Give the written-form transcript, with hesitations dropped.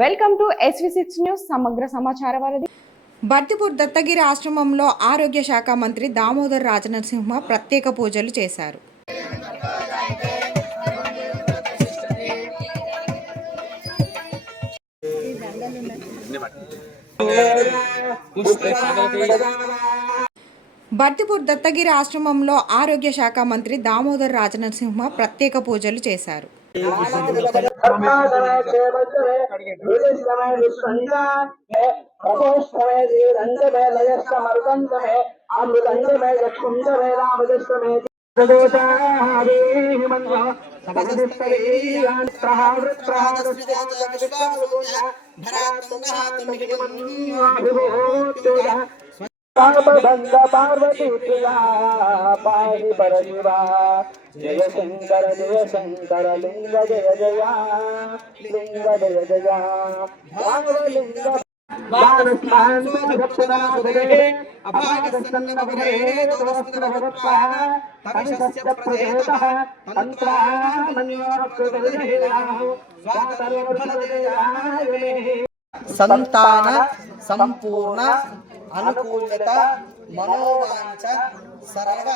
Welcome to SV6 news సమగ్ర సమాచార వారధి. బర్తిపూర్ దత్తగిరి ఆశ్రమంలో ఆరోగ్య శాఖ మంత్రి దామోదర్ రాజనరసింహ ప్రత్యేక పూజలు చేశారు. బర్తిపూర్ దత్తగిరి ఆశ్రమంలో ఆరోగ్య శాఖ మంత్రి దామోదర్ రాజనరసింహ ప్రత్యేక పూజలు చేశారు. पार्वती प्रिया पाहि परशिवा जय शंकर लिंग जय जया लिंग जय जया भागवलिंग बालस्मान सप्तनाभरे अभागसन्नभरे दोस्तभवत्पः तविशस्य प्रदेतः तन्त्रामन्योकृतदेहाः स्वातरोर्भलदेयावे संतान संपूर्ण अनुकूलत मनोवांच सर्व